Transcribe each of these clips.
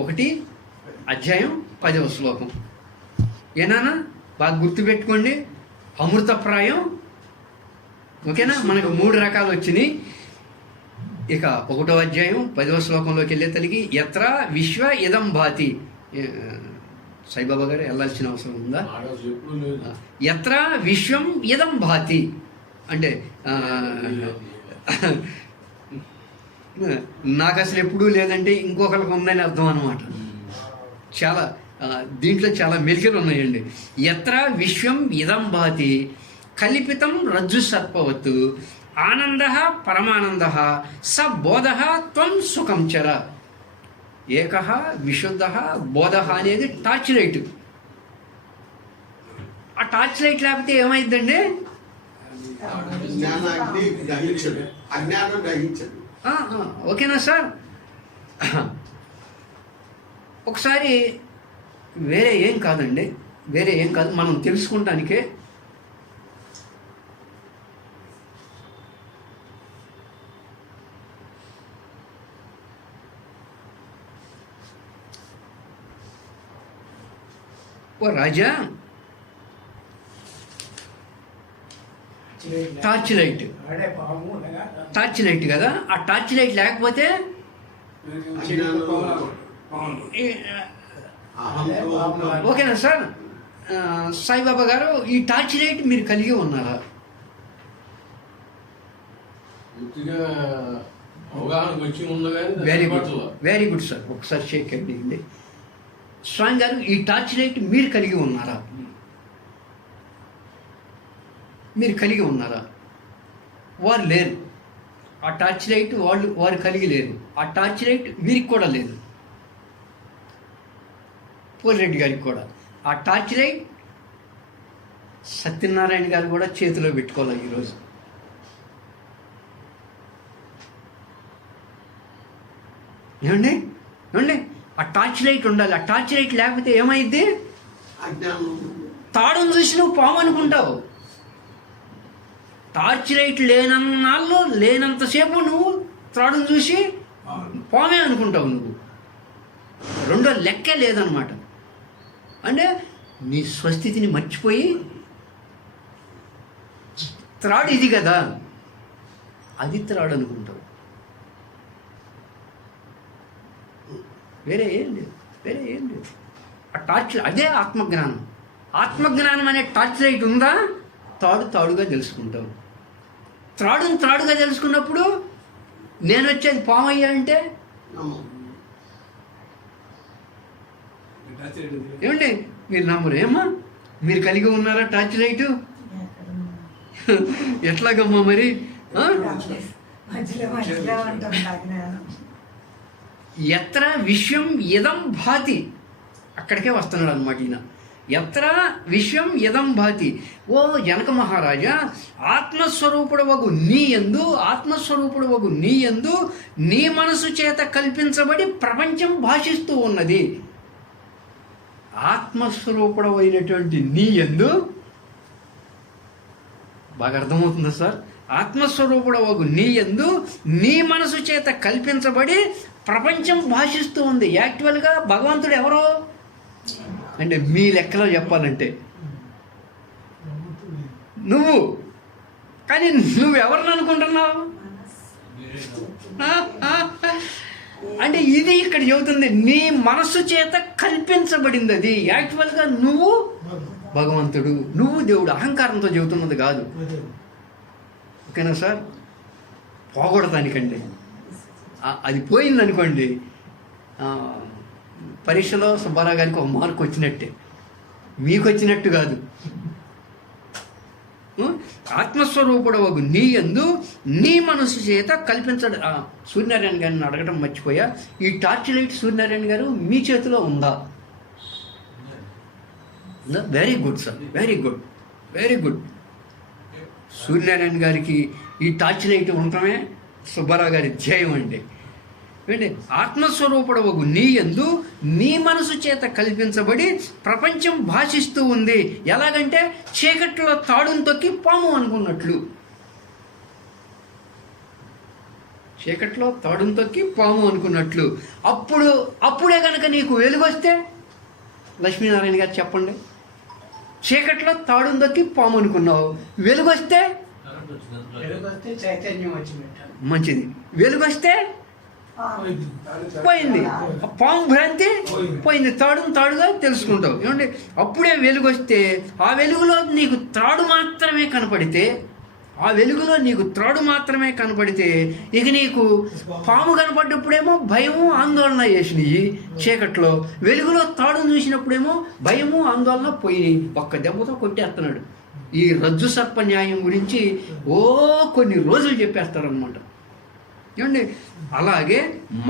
1 అధ్యాయం 10వ శ్లోకం. ఏనా బాగా గుర్తుపెట్టుకోండి. అమృతప్రాయం. ఓకేనా? మనకు 3 రకాలు వచ్చినాయి. ఇక 1వ అధ్యాయం 10వ శ్లోకంలోకి వెళ్ళే తలికి యత్ర విశ్వ ఇదం భాతి. సాయిబాబా గారు వెళ్ళాల్సిన అవసరం ఉందా? యత్ర విశ్వం ఇదం భాతి అంటే నాకు అసలు ఎప్పుడూ లేదంటే ఇంకొకరికి ఉందని అర్థం అన్నమాట. చాలా దీంట్లో చాలా మెలికలు ఉన్నాయండి. యత్ర విశ్వం ఇదం భాతి కల్పితం రజ్జు సర్పవత్తు ఆనంద పరమానంద స బోధ త్వం సుఖం చర. ఏక విశుద్ధ బోధ అనేది టార్చ్ లైట్. ఆ టార్చ్ లైట్ లేకపోతే ఏమైందండి? ఓకేనా సార్? ఒకసారి వేరే ఏం కాదండి, వేరే ఏం కాదు, మనం తెలుసుకుంటానికే ఓ రాజా టార్చ్ లైట్ కదా, ఆ టార్చ్ లైట్ లేకపోతే ఓకేనా సార్? సాయిబాబా గారు ఈ టార్చ్ లైట్ మీరు కలిగి ఉన్నారా? Very good, very good sir. ఒకసారి షేక్ అండి. స్వామి గారు ఈ టార్చ్ లైట్ మీరు కలిగి ఉన్నారా? మీరు కలిగి ఉన్నారా? వారు లేరు. ఆ టార్చ్ లైట్ వారు కలిగి లేరు. ఆ టార్చ్ లైట్ వీరికి కూడా లేదు, పోలిరెడ్డి గారికి కూడా. ఆ టార్చ్ లైట్ సత్యనారాయణ గారు కూడా చేతిలో పెట్టుకోవాలి ఈరోజు. ఏమండి ఏమండి? ఆ టార్చ్ లైట్ ఉండాలి. ఆ టార్చ్ లైట్ లేకపోతే ఏమైద్ది? తాడును చూసి నువ్వు పాము అనుకుంటావు. టార్చ్ లైట్ లేనన్నాళ్ళు లేనంతసేపు నువ్వు తాడును చూసి పామే అనుకుంటావు. నువ్వు రెండో లెక్కే లేదనమాట. అంటే నీ స్వస్థితిని మర్చిపోయి త్రాడు ఇది కదా, అది త్రాడు అనుకుంటావు. వేరే ఏం లేదు, వేరే ఏం లేదు. ఆ టార్చ్ అదే ఆత్మజ్ఞానం. ఆత్మజ్ఞానం అనే టార్చ్ లైట్ ఉందా, తాడుగా తెలుసుకుంటావు. త్రాడుగా తెలుసుకున్నప్పుడు నేను వచ్చేది పాము అయ్యా అంటే ఏమండి? మీరు నమ్మరు ఏమా? మీరు కలిగి ఉన్నారా టార్చ్ లైటు? ఎట్లాగమ్మా మరి? ఎత్ర విశ్వం ఇదం భాతి, అక్కడికే వస్తున్నాడు అనమాట ఈయన. ఎత్ర విశ్వం ఇదం భాతి. ఓ జనక మహారాజా, ఆత్మస్వరూపుడు వగు నీ యందు నీ మనసు చేత కల్పించబడి ప్రపంచం భాషిస్తూ ఉన్నది. ఆత్మస్వరూపుడు అయినటువంటి నీ యందు, బాగా అర్థమవుతుందా సార్? ఆత్మస్వరూపుడు వగు నీ యందు నీ మనసు చేత కల్పించబడి ప్రపంచం భాషిస్తూ ఉంది. యాక్చువల్గా భగవంతుడు ఎవరో అంటే మీ లెక్కలో చెప్పాలంటే నువ్వు. కానీ నువ్వెవరిని అనుకుంటున్నావు? అంటే ఇది ఇక్కడ చెబుతుంది, నీ మనస్సు చేత కల్పించబడింది అది. యాక్చువల్గా నువ్వు భగవంతుడు, నువ్వు దేవుడు. అహంకారంతో చెబుతున్నది కాదు. ఓకేనా సార్? పోగొడతానికండి. అది పోయిందనుకోండి, పరీక్షలో సుబ్బారావు గారికి 1 మార్క్ వచ్చినట్టే, మీకు వచ్చినట్టు కాదు. ఆత్మస్వరూపుడు వగు నీ యందు నీ మనసు చేత కల్పించడం. సూర్యనారాయణ గారిని అడగడం మర్చిపోయా. ఈ టార్చ్ లైట్ సూర్యనారాయణ గారు మీ చేతిలో ఉందా? Very good sir, very good, very good. Suryanarayana గారికి ఈ టార్చ్ లైట్ ఉండటమే సుబ్బారావు గారి ధ్యేయం అండి. ఏంటి? ఆత్మస్వరూపుడు వగు నీ యందు నీ మనసు చేత కల్పించబడి ప్రపంచం భాషిస్తూ ఉంది. ఎలాగంటే చీకట్లో తాడును తొక్కి పాము అనుకున్నట్లు. చీకట్లో తాడును తొక్కి పాము అనుకున్నట్లు అప్పుడే కనుక నీకు వెలుగు వస్తే, లక్ష్మీనారాయణ గారు చెప్పండి, చీకట్లో తాడును తొక్కి పాము అనుకున్నావు, వెలుగు వస్తే చైతన్యం వచ్చినట్టు మంచిది, వెలుగు వస్తే పోయింది, పాము భ్రాంతి పోయింది, తాడుగా తెలుసుకుంటావు. ఏమంటే అప్పుడే వెలుగు వస్తే ఆ వెలుగులో నీకు త్రాడు మాత్రమే కనపడితే, ఇక నీకు పాము కనపడ్డప్పుడేమో భయము ఆందోళన వేసినాయి చీకట్లో, వెలుగులో తాడును చూసినప్పుడేమో భయము ఆందోళన పోయినాయి. ఒక్క దెబ్బతో కొట్టేస్తున్నాడు. ఈ రజ్జు సర్ప న్యాయం గురించి కొన్ని రోజులు చెప్పేస్తారనమాట. ఏమండి అలాగే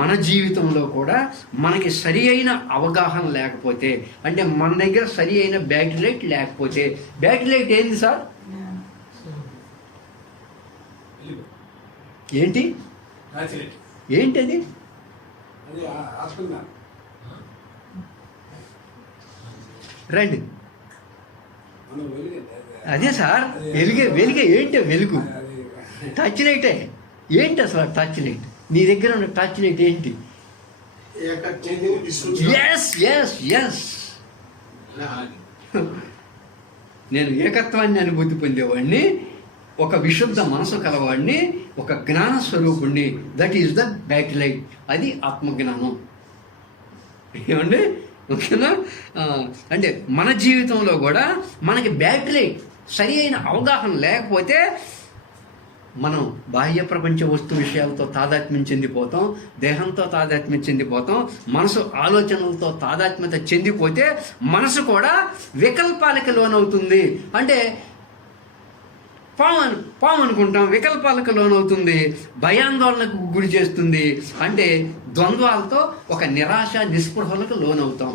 మన జీవితంలో కూడా మనకి సరి అయిన అవగాహన లేకపోతే, అంటే మన దగ్గర సరి అయిన బ్యాటరీ లైట్ లేకపోతే, బ్యాటరీ లైట్ ఏంది సార్? ఏంటి అది? రండి, అదే సార్, వెలుగే ఏంటి? వెలుగు టచ్ లైటే. ఏంటి అసలు టచ్ లైట్? నీ దగ్గర ఉన్న టచ్ లైట్ ఏంటి? ఎస్ నేను ఏకత్వాన్ని అనుభూతి పొందేవాడిని, ఒక విశుద్ధ మనసు కలవాడిని, ఒక జ్ఞాన స్వరూపుణ్ణి. That is the battery light. అది ఆత్మజ్ఞానం. ఏమండి ఓకేనా? అంటే మన జీవితంలో కూడా మనకి బ్యాటరీ లైట్ సరి అయిన అవగాహన లేకపోతే మనం బాహ్య ప్రపంచ వస్తు విషయాలతో తాదాత్మ్యం చెందిపోతాం, దేహంతో తాదాత్మ్యం చెందిపోతాం, మనసు ఆలోచనలతో తాదాత్మ్యత చెందిపోతే మనసు కూడా వికల్పాలకి లోనవుతుంది. అంటే పాము అనుకుంటాం, వికల్పాలకు లోనవుతుంది, భయాందోళనకు గురి చేస్తుంది. అంటే ద్వంద్వాలతో ఒక నిరాశ నిస్పృహలకు లోనవుతాం,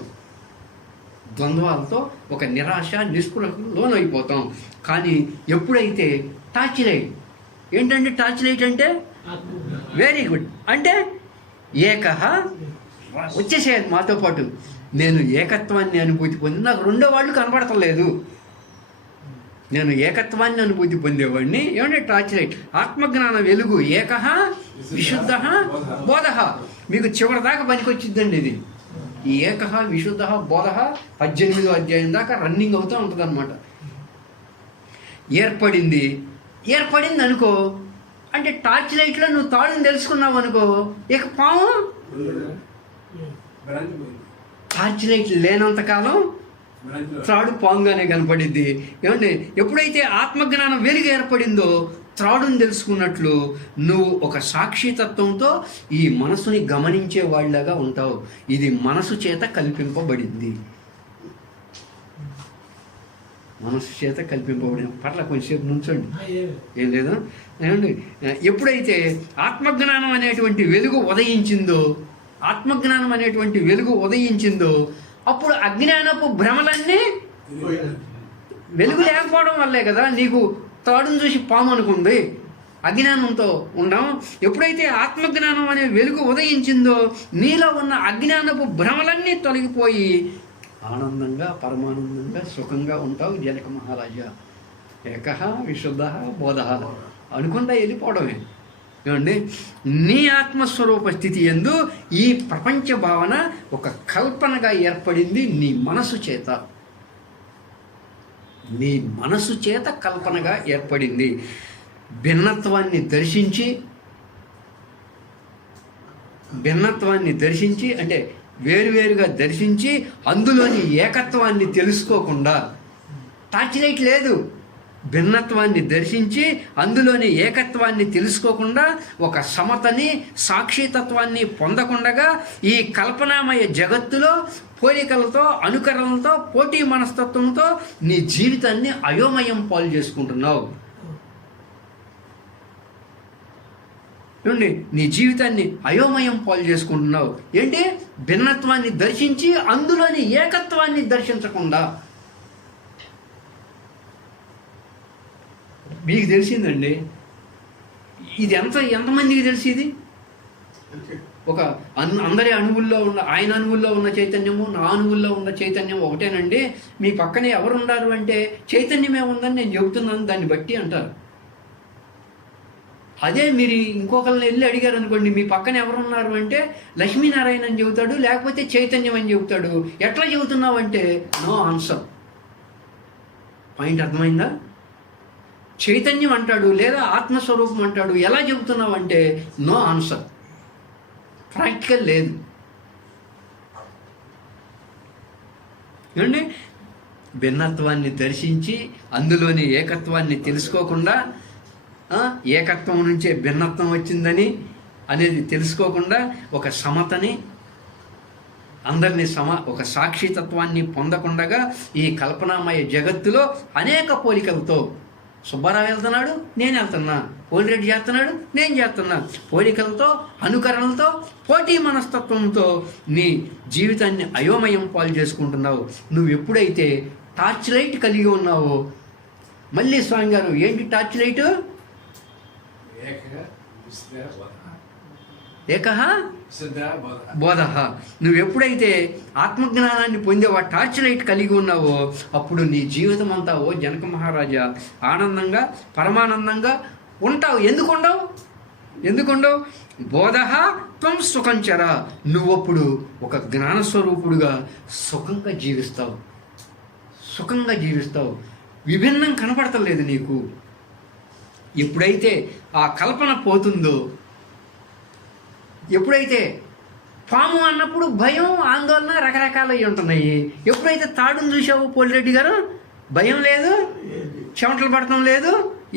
లోనైపోతాం. కానీ ఎప్పుడైతే టార్చ్ లైట్, ఏంటంటే టార్చ్ లైట్ అంటే వెరీ గుడ్, అంటే వచ్చేసేయాలి మాతో పాటు. నేను ఏకత్వాన్ని అనుభూతి పొంది నాకు రెండో వాళ్ళు కనపడతలేదు, నేను ఏకత్వాన్ని అనుభూతి పొందేవాడిని. ఏమంటే టార్చ్ లైట్, ఆత్మజ్ఞాన వెలుగు, విశుద్ధ బోధ. మీకు చివరి దాకా పనికొచ్చిద్దండి ఇది. ఈ విశుద్ధ బోధ 18వ అధ్యాయం దాకా రన్నింగ్ అవుతూ ఉంటుంది అనమాట. ఏర్పడింది అనుకో, అంటే టార్చ్ లైట్లో నువ్వు తాడుని తెలుసుకున్నావు అనుకో, ఇక పాము టార్చ్ లైట్ లేనంతకాలం త్రాడు పాముగానే కనపడింది. ఏమంటే ఎప్పుడైతే ఆత్మజ్ఞానం వెలుగు ఏర్పడిందో, త్రాడుని తెలుసుకున్నట్లు నువ్వు ఒక సాక్షితత్వంతో ఈ మనసుని గమనించే వాళ్ళగా ఉంటావు. ఇది మనసు చేత కల్పింపబడింది. పట్ల కొంచెంసేపు నుంచోండి, ఏం లేదు. ఏమండి ఎప్పుడైతే ఆత్మజ్ఞానం అనేటువంటి వెలుగు ఉదయించిందో అప్పుడు అజ్ఞానపు భ్రమలన్నీ, వెలుగు లేకపోవడం వల్లే కదా నీకు తాడును చూసి పాము అనుకుంది, అజ్ఞానంతో ఉండం. ఎప్పుడైతే ఆత్మజ్ఞానం అనే వెలుగు ఉదయించిందో నీలో ఉన్న అజ్ఞానపు భ్రమలన్నీ తొలగిపోయి ఆనందంగా, పరమానందంగా, సుఖంగా ఉంటావు. జనక మహారాజా విశుద్ధ బోధ అనుకుండా వెళ్ళిపోవడమే. ఏమండి నీ ఆత్మస్వరూప స్థితి యందు ఈ ప్రపంచ భావన ఒక కల్పనగా ఏర్పడింది నీ మనసు చేత కల్పనగా ఏర్పడింది. భిన్నత్వాన్ని దర్శించి అంటే వేరువేరుగా దర్శించి అందులోని ఏకత్వాన్ని తెలుసుకోకుండా, టార్చ్ లైట్ లేదు, భిన్నత్వాన్ని దర్శించి అందులోని ఏకత్వాన్ని తెలుసుకోకుండా, ఒక సమతని సాక్షితత్వాన్ని పొందకుండగా ఈ కల్పనామయ జగత్తులో పోలికలతో, అనుకరణలతో, పోటీ మనస్తత్వంతో నీ జీవితాన్ని అయోమయం పాలు చేసుకుంటున్నావు. నీ జీవితాన్ని అయోమయం పాలు చేసుకుంటున్నావు. ఏంటి? భిన్నత్వాన్ని దర్శించి అందులోని ఏకత్వాన్ని దర్శించకుండా. మీకు తెలిసిందండి ఇది ఎంతమందికి తెలిసి? ఇది ఒక అందరి అణువుల్లో ఉన్న, ఆయన అణువుల్లో ఉన్న చైతన్యము, నా అణువుల్లో ఉన్న చైతన్యం ఒకటేనండి. మీ పక్కనే ఎవరున్నారు అంటే చైతన్యమే ఉందని నేను చెబుతున్నాను, దాన్ని బట్టి అంటారు. అదే మీరు ఇంకొకరిని వెళ్ళి అడిగారు అనుకోండి, మీ పక్కన ఎవరున్నారు అంటే లక్ష్మీనారాయణ అని చెబుతాడు, లేకపోతే చైతన్యం అని చెబుతాడు. ఎట్లా చెబుతున్నావు అంటే నో ఆన్సర్. పాయింట్ అర్థమైందా? చైతన్యం అంటాడు లేదా ఆత్మస్వరూపం అంటాడు, ఎలా చెబుతున్నావు అంటే నో ఆన్సర్. ప్రాక్టికల్ లేదు. ఏమండి, భిన్నత్వాన్ని దర్శించి అందులోని ఏకత్వాన్ని తెలుసుకోకుండా, ఏకత్వం నుంచే భిన్నత్వం వచ్చిందని అనేది తెలుసుకోకుండా ఒక సమతని, అందరినీ ఒక సాక్షితత్వాన్ని పొందకుండగా ఈ కల్పనామయ జగత్తులో అనేక పోలికలతో సుబ్బారావు వెళ్తున్నాడు, నేను వెళ్తున్నా, పోలిరెడ్డి చేస్తున్నాడు, నేను చేస్తున్నా, పోలికలతో, అనుకరణలతో, పోటీ మనస్తత్వంతో నీ జీవితాన్ని అయోమయం పాలు చేసుకుంటున్నావు. నువ్వు ఎప్పుడైతే టార్చ్ లైట్ కలిగి ఉన్నావో, మళ్ళీ స్వామి గారు ఏంటి టార్చ్ లైట్? ఏకహ బోధ. నువ్వు ఎప్పుడైతే ఆత్మజ్ఞానాన్ని పొందేవా, టార్చ్ లైట్ కలిగి ఉన్నావో, అప్పుడు నీ జీవితం అంతా ఓ జనక మహారాజా ఆనందంగా పరమానందంగా ఉంటావు. ఎందుకుండవు? బోధ త్వం సుఖంచర. నువ్వప్పుడు ఒక జ్ఞానస్వరూపుడుగా సుఖంగా జీవిస్తావు. విభిన్నం కనపడతలేదు నీకు. ఎప్పుడైతే ఆ కల్పన పోతుందో, ఎప్పుడైతే పాము అన్నప్పుడు భయం, ఆందోళన రకరకాలవి ఉంటున్నాయి. ఎప్పుడైతే తాడును చూసావు పోలిరెడ్డి గారు, భయం లేదు, చెమటలు పడటం లేదు,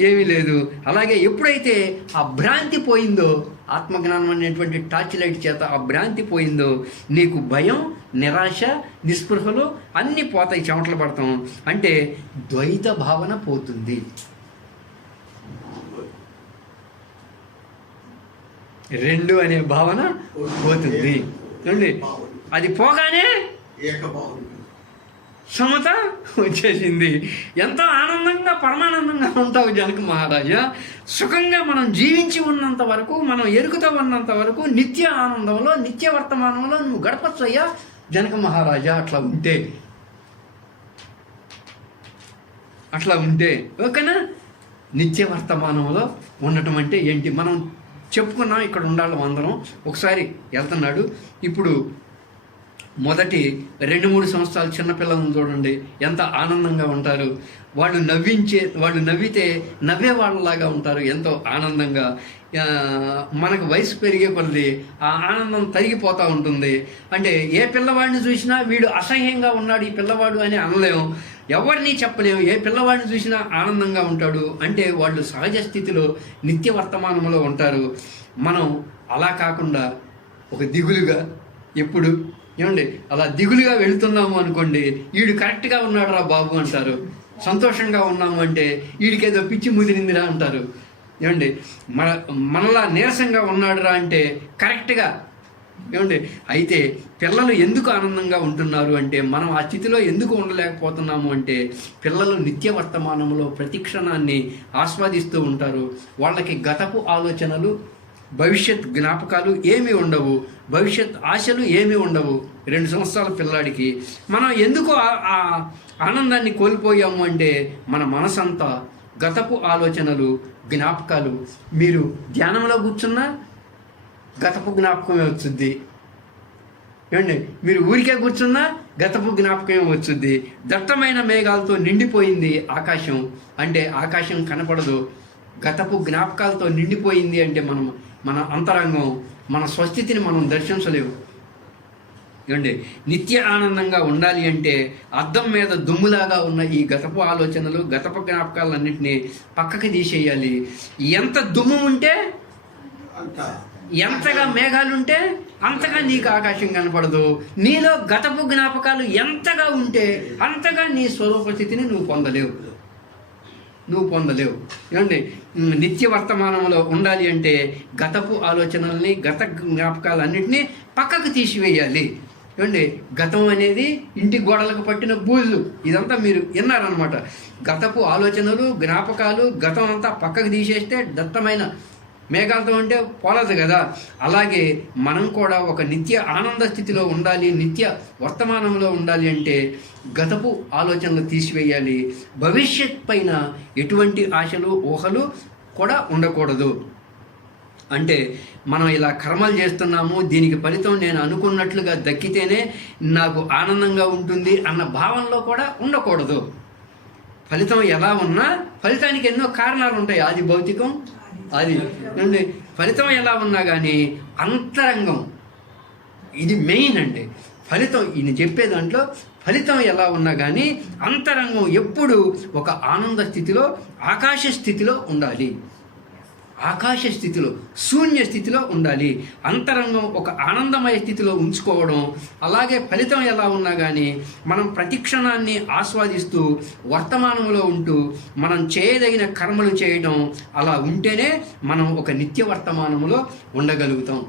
ఏమీ లేదు. అలాగే ఎప్పుడైతే ఆ భ్రాంతి పోయిందో, ఆత్మజ్ఞానం అనేటువంటి టార్చ్ లైట్ చేత ఆ భ్రాంతి పోయిందో, నీకు భయం, నిరాశ, నిస్పృహలు అన్నీ పోతాయి, చెమటలు పడతాం. అంటే ద్వైత భావన పోతుంది. రెండు అనే భావన పోతుంది. అది పోగానే సమత వచ్చేసింది. ఎంతో ఆనందంగా పరమానందంగా ఉంటావు జనక మహారాజా. సుఖంగా మనం జీవించి ఉన్నంత వరకు, మనం ఎరుకుతూ ఉన్నంత వరకు నిత్య ఆనందంలో, నిత్య వర్తమానంలో నువ్వు గడపచ్చయ్యా జనక మహారాజా. అట్లా ఉంటే ఓకేనా? నిత్య వర్తమానంలో ఉండటం అంటే ఏంటి మనం చెప్పుకున్నాం. ఇక్కడ ఉండాలి అందరం. ఒకసారి వెళ్తున్నాడు. ఇప్పుడు మొదటి 2-3 సంవత్సరాలు చిన్నపిల్లలను చూడండి, ఎంత ఆనందంగా ఉంటారు. వాళ్ళు నవ్వితే నవ్వే వాళ్ళలాగా ఉంటారు, ఎంతో ఆనందంగా. మనకు వయసు పెరిగే కొద్దీ ఆ ఆనందం తరిగిపోతూ ఉంటుంది. అంటే ఏ పిల్లవాడిని చూసినా వీడు అసహ్యంగా ఉన్నాడు ఈ పిల్లవాడు అని అనలేము, ఎవరిని చెప్పలేము. ఏ పిల్లవాడిని చూసినా ఆనందంగా ఉంటాడు అంటే వాళ్ళు సహజ స్థితిలో నిత్య వర్తమానంలో ఉంటారు. మనం అలా కాకుండా ఒక దిగులుగా ఎప్పుడు అలా దిగులుగా వెళుతున్నాము అనుకోండి, వీడు కరెక్ట్గా ఉన్నాడు రా బాబు అంటారు. సంతోషంగా ఉన్నాము అంటే వీడికేదో పిచ్చి ముదిరిందిరా అంటారు. మనలా నీరసంగా ఉన్నాడురా అంటే కరెక్ట్గా. అయితే పిల్లలు ఎందుకు ఆనందంగా ఉంటున్నారు అంటే మనం ఆ స్థితిలో ఎందుకు ఉండలేకపోతున్నాము అంటే పిల్లలు నిత్య వర్తమానంలో ప్రతి క్షణాన్ని ఆస్వాదిస్తూ ఉంటారు. వాళ్ళకి గతపు ఆలోచనలు, భవిష్యత్ జ్ఞాపకాలు ఏమీ ఉండవు, భవిష్యత్ ఆశలు ఏమీ ఉండవు. 2 సంవత్సరాల పిల్లాడికి మనం ఎందుకు ఆ ఆనందాన్ని కోల్పోయాము అంటే మన మనసంతా గతపు ఆలోచనలు, జ్ఞాపకాలు. మీరు ధ్యానంలో కూర్చున్నా గతపు జ్ఞాపకమే వచ్చుద్ది. మీరు ఊరికే కూర్చున్నా గతపు జ్ఞాపకమే వచ్చుద్ది. దట్టమైన మేఘాలతో నిండిపోయింది ఆకాశం అంటే ఆకాశం కనపడదు. గతపు జ్ఞాపకాలతో నిండిపోయింది అంటే మన అంతరంగం, మన స్వస్థితిని మనం దర్శించలేము. నిత్య ఆనందంగా ఉండాలి అంటే అద్దం మీద దుమ్ములాగా ఉన్న ఈ గతపు ఆలోచనలు, గతపు జ్ఞాపకాలన్నింటినీ పక్కకి తీసేయాలి. ఎంత దుమ్ము ఉంటే, ఎంతగా మేఘాలుంటే అంతగా నీకు ఆకాశం కనపడదు. నీలో గతపు జ్ఞాపకాలు ఎంతగా ఉంటే అంతగా నీ స్వరూప స్థితిని నువ్వు పొందలేవు. నిత్య వర్తమానంలో ఉండాలి అంటే గతపు ఆలోచనల్ని, గత జ్ఞాపకాలన్నింటినీ పక్కకు తీసివేయాలి. గతం అనేది ఇంటి గోడలకు పట్టిన బూజు. ఇదంతా మీరు విన్నారనమాట. గతపు ఆలోచనలు, జ్ఞాపకాలు, గతం అంతా పక్కకు తీసేస్తే దట్టమైన మేఘాలతో ఉంటే పోలదు కదా. అలాగే మనం కూడా ఒక నిత్య ఆనంద స్థితిలో ఉండాలి, నిత్య వర్తమానంలో ఉండాలి అంటే గతపు ఆలోచనలు తీసివేయాలి. భవిష్యత్ పైన ఎటువంటి ఆశలు, ఊహలు కూడా ఉండకూడదు. అంటే మనం ఇలా కర్మలు చేస్తున్నాము, దీనికి ఫలితం నేను అనుకున్నట్లుగా దక్కితేనే నాకు ఆనందంగా ఉంటుంది అన్న భావనలో కూడా ఉండకూడదు. ఫలితం ఎలా ఉన్నా ఫలితానికి ఎన్నో కారణాలు ఉంటాయి. అది భౌతికం, అది ఫలితం ఎలా ఉన్నా కానీ అంతరంగం ఇది మెయిన్. అంటే ఫలితం ఈయన చెప్పే దాంట్లో ఫలితం ఎలా ఉన్నా కానీ అంతరంగం ఎప్పుడు ఒక ఆనంద స్థితిలో, ఆకాశ స్థితిలో ఉండాలి. ఆకాశ స్థితిలో, శూన్య స్థితిలో ఉండాలి. అంతరంగం ఒక ఆనందమయ స్థితిలో ఉంచుకోవడం. అలాగే ఫలితం ఎలా ఉన్నా కానీ మనం ప్రతి క్షణాన్ని ఆస్వాదిస్తూ వర్తమానంలో ఉంటూ మనం చేయదగిన కర్మలు చేయడం, అలా ఉంటేనే మనం ఒక నిత్య వర్తమానంలో ఉండగలుగుతాం.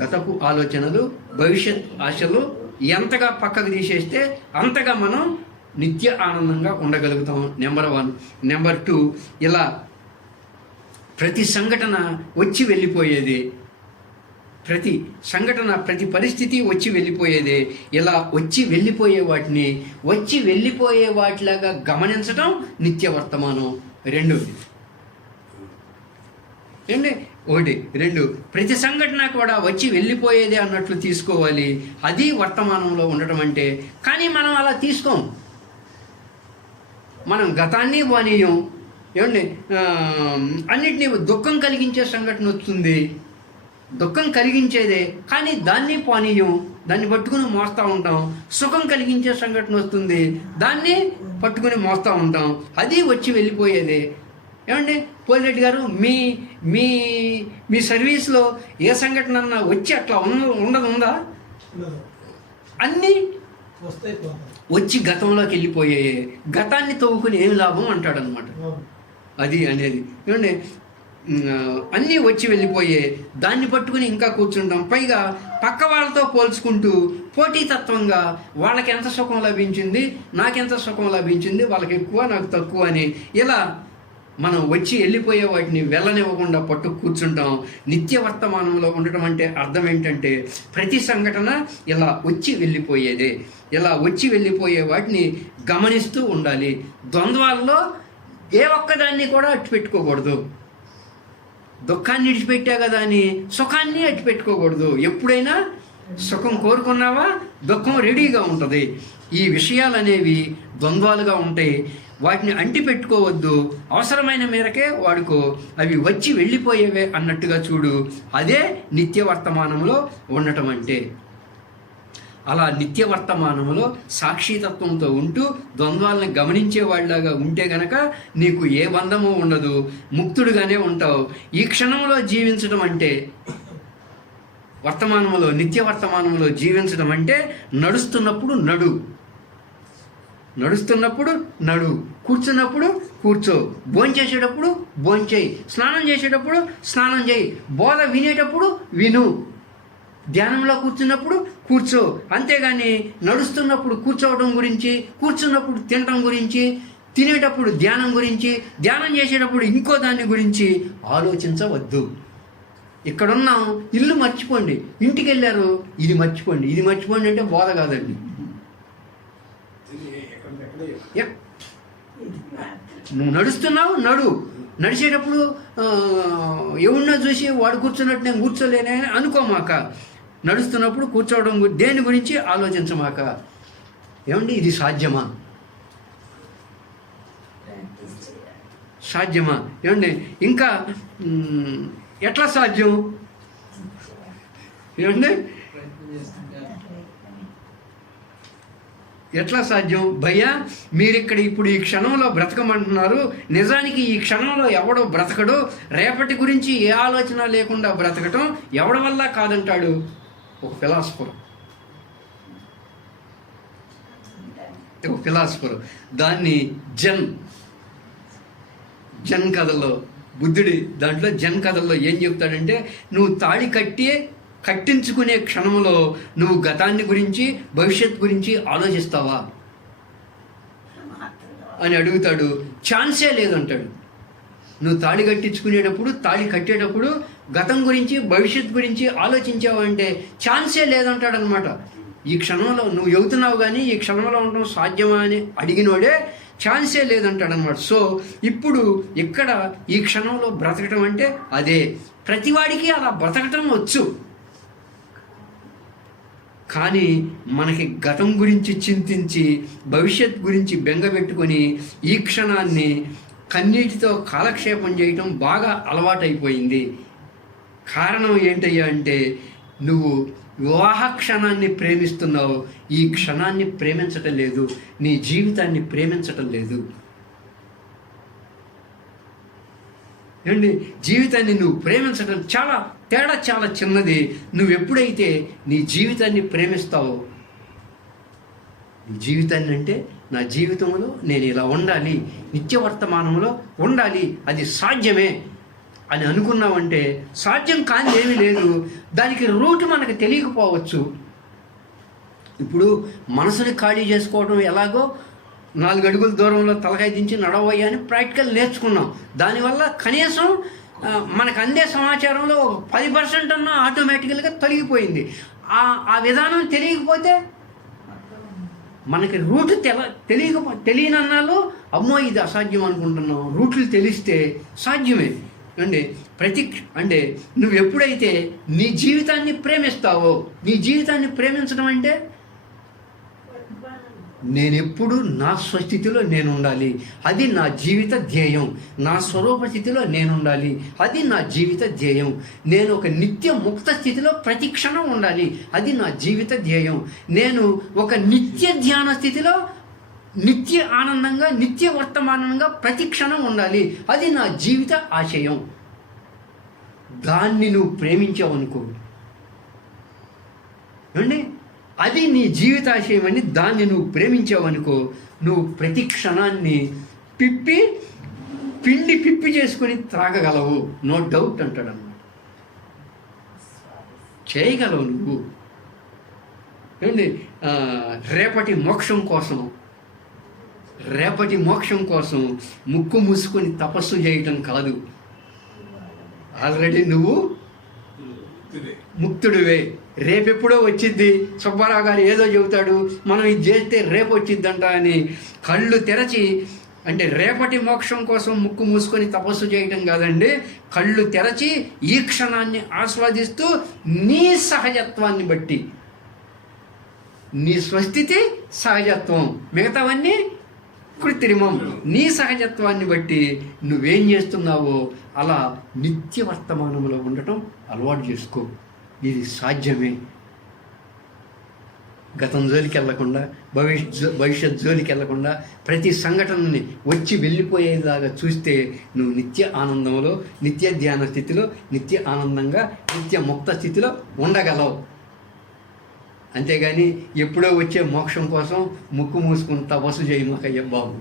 గతపు ఆలోచనలు, భవిష్యత్ ఆశలు ఎంతగా పక్కకు తీసేస్తే అంతగా మనం నిత్య ఆనందంగా ఉండగలుగుతాం. నెంబర్ 1. నెంబర్ 2, ఇలా ప్రతి సంఘటన వచ్చి వెళ్ళిపోయేది, ప్రతి సంఘటన, ప్రతి పరిస్థితి వచ్చి వెళ్ళిపోయేదే. ఇలా వచ్చి వెళ్ళిపోయే వాటిని వచ్చి వెళ్ళిపోయే వాటిలాగా గమనించడం నిత్య వర్తమానం. 2. 2 ప్రతి సంఘటన కూడా వచ్చి వెళ్ళిపోయేదే అన్నట్లు తీసుకోవాలి. అది వర్తమానంలో ఉండటం అంటే. కానీ మనం అలా తీసుకోం. మనం గతాన్ని వానీయం, అన్నిటినీ దుఃఖం కలిగించే సంఘటన వస్తుంది, దుఃఖం కలిగించేదే, కానీ దాన్ని పానీయం, దాన్ని పట్టుకుని మోస్తూ ఉంటాం. సుఖం కలిగించే సంఘటన వస్తుంది, దాన్ని పట్టుకుని మోస్తూ ఉంటాం. అది వచ్చి వెళ్ళిపోయేదే. పోలిరెడ్డి గారు, మీ మీ మీ సర్వీస్లో ఏ సంఘటన అన్నా వచ్చి అట్లా ఉందా? అన్నీ వచ్చి గతంలోకి వెళ్ళిపోయాయి. గతాన్ని తవ్వుకుని ఏమి లాభం అంటాడనమాట. అది అనేది అన్నీ వచ్చి వెళ్ళిపోయే, దాన్ని పట్టుకుని ఇంకా కూర్చుంటాం. పైగా పక్క వాళ్ళతో పోల్చుకుంటూ పోటీతత్వంగా వాళ్ళకి ఎంత సుఖం లభించింది, నాకెంత సుఖం లభించింది, వాళ్ళకి ఎక్కువ నాకు తక్కువ అని ఇలా మనం వచ్చి వెళ్ళిపోయే వాటిని వెళ్ళనివ్వకుండా పట్టు కూర్చుంటాం. నిత్య వర్తమానంలో ఉండటం అంటే అర్థం ఏంటంటే ప్రతి సంఘటన ఇలా వచ్చి వెళ్ళిపోయేదే. ఇలా వచ్చి వెళ్ళిపోయే వాటిని గమనిస్తూ ఉండాలి. ద్వంద్వాల్లో ఏ ఒక్కదాన్ని కూడా అట్టు పెట్టుకోకూడదు. దుఃఖాన్ని విడిచిపెట్టా కదా అని సుఖాన్ని అట్టు పెట్టుకోకూడదు. ఎప్పుడైనా సుఖం కోరుకున్నావా దుఃఖం రెడీగా ఉంటుంది. ఈ విషయాలు అనేవి ద్వంద్వాలుగా ఉంటాయి. వాటిని అంటి పెట్టుకోవద్దు. అవసరమైన మేరకే వాడుకో. అవి వచ్చి వెళ్ళిపోయేవే అన్నట్టుగా చూడు. అదే నిత్య వర్తమానంలో ఉండటం అంటే. అలా నిత్య వర్తమానంలో సాక్షితత్వంతో ఉంటూ ద్వంద్వాలను గమనించే వాళ్ళలాగా ఉంటే గనక నీకు ఏ బంధము ఉండదు, ముక్తుడుగానే ఉంటావు. ఈ క్షణంలో జీవించడం అంటే, వర్తమానంలో నిత్య వర్తమానంలో జీవించడం అంటే నడుస్తున్నప్పుడు నడు, నడుస్తున్నప్పుడు నడు, కూర్చున్నప్పుడు కూర్చో, భోంచేసేటప్పుడు భోంచేయి, స్నానం చేసేటప్పుడు స్నానం చేయి, బోధ వినేటప్పుడు విను, ధ్యానంలో కూర్చున్నప్పుడు కూర్చో. అంతేగాని నడుస్తున్నప్పుడు కూర్చోవడం గురించి, కూర్చున్నప్పుడు తినటం గురించి, తినేటప్పుడు ధ్యానం గురించి, ధ్యానం చేసేటప్పుడు ఇంకో దాని గురించి ఆలోచించవద్దు. ఇక్కడున్నాం, ఇల్లు మర్చిపోండి, ఇంటికి వెళ్ళారు ఇది మర్చిపోండి, ఇది మర్చిపోండి అంటే బోధ కాదండి. నువ్వు నడుస్తున్నావు నడు, నడిచేటప్పుడు ఎవరినో చూసి వాడు కూర్చున్నట్టు నేను కూర్చోలేనే అని అనుకోమాక. నడుస్తున్నప్పుడు కూర్చోవడం దేని గురించి ఆలోచించమాక. ఇది సాధ్యమా? సాధ్యమా? ఇంకా ఎట్లా సాధ్యం? ఎట్లా సాధ్యం? భయ్యా, మీరిక్కడ ఇప్పుడు ఈ క్షణంలో బ్రతకమంటున్నారు. నిజానికి ఈ క్షణంలో ఎవడో బ్రతకడు. రేపటి గురించి ఏ ఆలోచన లేకుండా బ్రతకటం ఎవడి వల్ల కాదంటాడు ఒక ఫిలాసఫర్. దాన్ని జన్ కథలో, బుద్ధుడి దాంట్లో జన్ కథల్లో ఏం చెప్తాడంటే, నువ్వు తాళి కట్టించుకునే క్షణంలో నువ్వు గతాన్ని గురించి భవిష్యత్ గురించి ఆలోచిస్తావా అని అడుగుతాడు. ఛాన్సే లేదంటాడు. నువ్వు తాళి కట్టేటప్పుడు గతం గురించి భవిష్యత్ గురించి ఆలోచించావంటే ఛాన్సే లేదంటాడు అనమాట. ఈ క్షణంలో నువ్వు చెబుతున్నావు కానీ ఈ క్షణంలో ఉండడం సాధ్యమా అని అడిగినోడే ఛాన్సే లేదంటాడు అనమాట. సో ఇప్పుడు ఇక్కడ ఈ క్షణంలో బ్రతకటం అంటే అదే. ప్రతివాడికి అలా బ్రతకటం వచ్చు. కానీ మనకి గతం గురించి చింతించి భవిష్యత్ గురించి బెంగపెట్టుకొని ఈ క్షణాన్ని కన్నీటితో కాలక్షేపం చేయటం బాగా అలవాటైపోయింది. కారణం ఏంటయ్యా అంటే నువ్వు వివాహ క్షణాన్ని ప్రేమిస్తున్నావు, ఈ క్షణాన్ని ప్రేమించటం లేదు, నీ జీవితాన్ని ప్రేమించటం లేదు. ఏమండి, జీవితాన్ని నువ్వు ప్రేమించడం తేడా చాలా చిన్నది. నువ్వు ఎప్పుడైతే నీ జీవితాన్ని ప్రేమిస్తావో, నీ జీవితాన్ని అంటే నా జీవితంలో నేను ఇలా ఉండాలి, నిత్య వర్తమానంలో ఉండాలి, అది సాధ్యమే అని అనుకున్నావంటే సాధ్యం కాని ఏమీ లేదు. దానికి రూట్ మనకు తెలియకపోవచ్చు. ఇప్పుడు మనసుని ఖాళీ చేసుకోవడం ఎలాగో 4 అడుగుల దూరంలో తలకాయ దించి నడవయ్యా అని ప్రాక్టికల్ నేర్చుకున్నాం. దానివల్ల కనీసం మనకు అందే సమాచారంలో 10% అన్నా ఆటోమేటికల్గా తొలగిపోయింది. ఆ విధానం తెలియకపోతే మనకి రూట్ తెలియనన్నాలో అమ్మో ఇది అసాధ్యం అనుకుంటున్నాం. రూట్లు తెలిస్తే సాధ్యమే అండి. అంటే నువ్వు ఎప్పుడైతే నీ జీవితాన్ని ప్రేమిస్తావో, నీ జీవితాన్ని ప్రేమించడం అంటే నేనెప్పుడు నా స్వస్థితిలో నేను ఉండాలి, అది నా జీవిత ధ్యేయం. నా స్వరూప స్థితిలో నేను ఉండాలి, అది నా జీవిత ధ్యేయం. నేను ఒక నిత్య ముక్త స్థితిలో ప్రతి క్షణం ఉండాలి, అది నా జీవిత ధ్యేయం. నేను ఒక నిత్య ధ్యాన స్థితిలో నిత్య ఆనందంగా నిత్య వర్తమానంగా ప్రతి క్షణం ఉండాలి, అది నా జీవిత ఆశయం. దాన్ని నువ్వు ప్రేమించావనుకో అండి, అది నీ జీవితాశయం అని దాన్ని నువ్వు ప్రేమించావనుకో, నువ్వు ప్రతి క్షణాన్ని పిండి చేసుకొని త్రాగగలవు, నో డౌట్ అంటాడు అన్నమాట. చేయగలవు నువ్వు. ఏమండి, రేపటి మోక్షం కోసం ముక్కు మూసుకొని తపస్సు చేయటం కాదు. ఆల్రెడీ నువ్వు ముక్తుడివే. రేపెప్పుడో వచ్చిద్ది, సుబ్బారావు గారు ఏదో చెబుతాడు, మనం ఇది చేస్తే రేపు వచ్చిద్దంట అని కళ్ళు తెరచి, అంటే రేపటి మోక్షం కోసం ముక్కు మూసుకొని తపస్సు చేయటం కాదండి, కళ్ళు తెరచి ఈ క్షణాన్ని ఆస్వాదిస్తూ నీ సహజత్వాన్ని బట్టి, నీ స్వస్థితి సహజత్వం, మిగతావన్నీ కృత్రిమం, నీ సహజత్వాన్ని బట్టి నువ్వేం చేస్తున్నావో అలా నిత్య వర్తమానంలో ఉండటం అలవాటు చేసుకో. ఇది సాధ్యమే. గతం జోలికి వెళ్లకుండా, భవిష్యత్ జోలికి వెళ్లకుండా ప్రతి సంఘటనని వచ్చి వెళ్ళిపోయేలాగా చూస్తే నువ్వు నిత్య ఆనందంలో, నిత్య ధ్యాన స్థితిలో, నిత్య ఆనందంగా, నిత్య ముక్త స్థితిలో ఉండగలవు. అంతేగాని ఎప్పుడో వచ్చే మోక్షం కోసం ముక్కు మూసుకుని తపస్సు చేయమాకయ్య బాబు.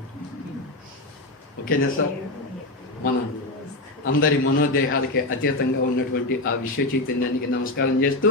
ఓకేనా సార్? మన అందరి మనోదేహాలకి అతీతంగా ఉన్నటువంటి ఆ విశ్వ చైతన్యానికి నమస్కారం చేస్తూ